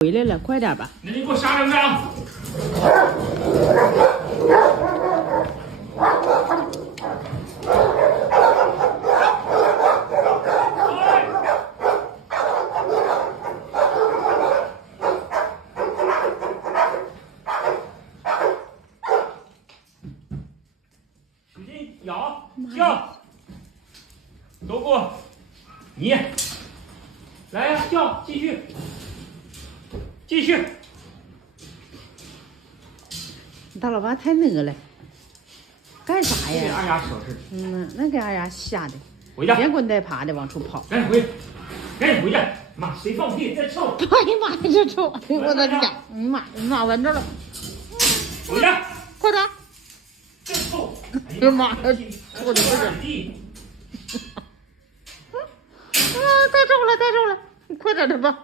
回来了，快点吧！那你给我杀两个啊！使劲咬叫，都给我你来呀、叫继续。继续，大老板太那个了，干啥给呀？二丫收拾。那给二丫吓的，回家，连滚带爬的往出跑。赶紧回，赶紧回去！妈，谁放屁？再臭！哎呀妈呀，这臭！哎呦我的天！妈闻着了，回家！快点！真臭！哎呀妈呀，臭的不行！太臭了，太臭了！你快点的吧。